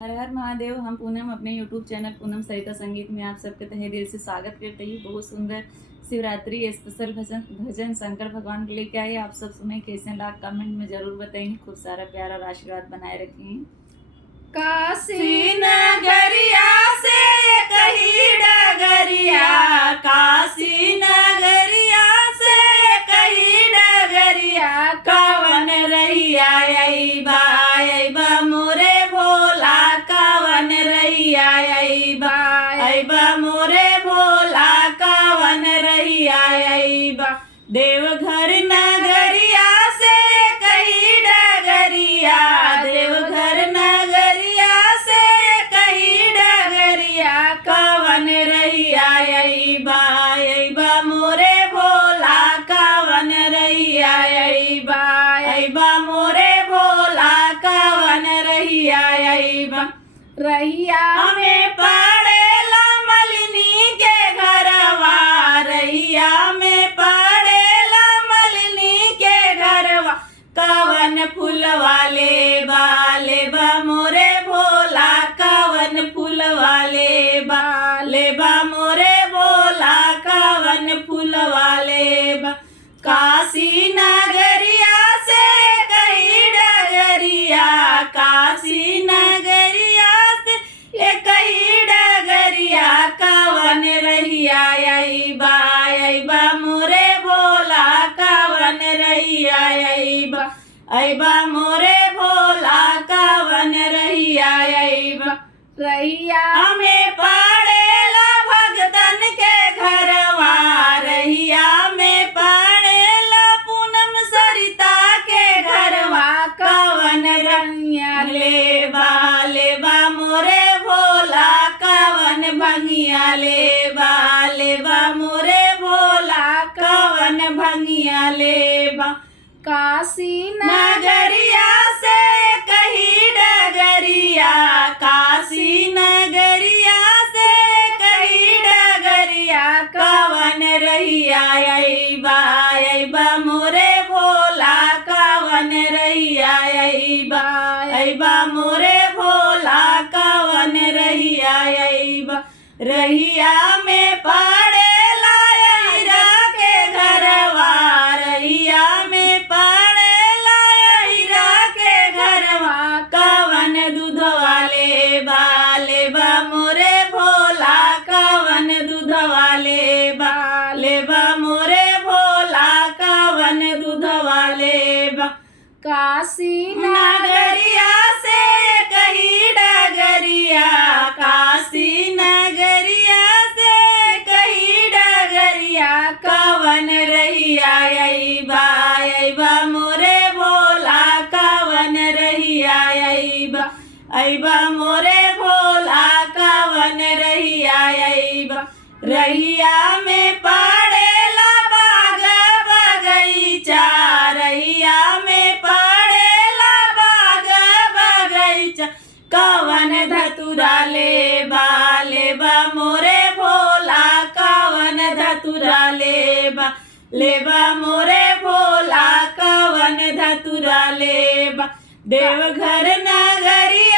हर हर महादेव। हम पूनम अपने YouTube channel पूनम सरिता संगीत में आप सबके तहे दिल से स्वागत करते ही बहुत सुंदर शिवरात्रि स्पेशल भजन भजन शंकर भगवान के लेके आए। आप सब सुने कैसे लाख कमेंट में जरूर बताइए। खूब सारा प्यार और आशीर्वाद बनाए रखें। काशी नगरिया से कही डगरिया, काशी नगरिया से कही डगरिया, कवन रहिया अइबा अइबा मोरे भोला, कवन रहिया अइबा अइबा मोरे भोला, कवन रहिया अइबा। देवघर नगरिया से कही डगरिया, देवघर नगरिया से कही डगरिया, कवन रहिया अइबा अइबा मोरे भोला, कवन रहिया अइबा अइबा मोरे भोला, कवन रहिया अइबा। रहिया में पड़ेला मलिनी के घरवा, रहिया में पड़ेला मलिनी के घरवा, कवन फूलवा लेबा लेबा मोरे भोला, कवन फूलवा लेबा लेबा मोरे भोला, कवन फूलवा लेबा। काशी नगरिया से कही डगरिया, काशी नगरिया से ये कही डगरिया, कवन रहिया अइबा अइबा मोरे भोला, कवन रहिया अइबा अइबा मोरे भोला, कवन रहिया अइबा। रहिया में पड़ेला भगतन के घरवा, रहिया में पड़ेला पूनम सरिता के घरवा, कवन रंगिया लेबा लेबा मोरे भोला, कवन भंगिया लेबा लेबा मोरे भोला, कवन भंगिया लेबा। काशी नगरिया से कही डगरिया, काशी नगरिया से कही डगरिया, कवन रहिया अइबा अइबा मोरे भोला, कवन रहिया अइबा अइबा मोरे भोला, कवन रहिया अइबा। रहिया में पड़ेला अहिरा के घरवा, रहिया में पड़ेला अहिरा के घरवा, कवन दूधवा लेबा लेबा मोरे भोला, कवन दूधवा लेबा लेबा मोरे भोला, कवन दूधवा लेबा। काशी नगरिया से कही डगरिया, काशी नगरिया से कही डगरिया, कवन रहिया अइबा अइबा मोरे भोला, कवन रहिया अइबा अइबा मोरे भोला, कवन रहिया अइबा। रहिया में पड़ेला बाग बगैचा, रहिया में पड़ेला बाग बगैचा, कवन धतुरा लेबा लेबा मोरे भोला, कवन धतुरा लेबा लेबा मोरे भोला, कवन धतुरा लेबा। देवघर नगरी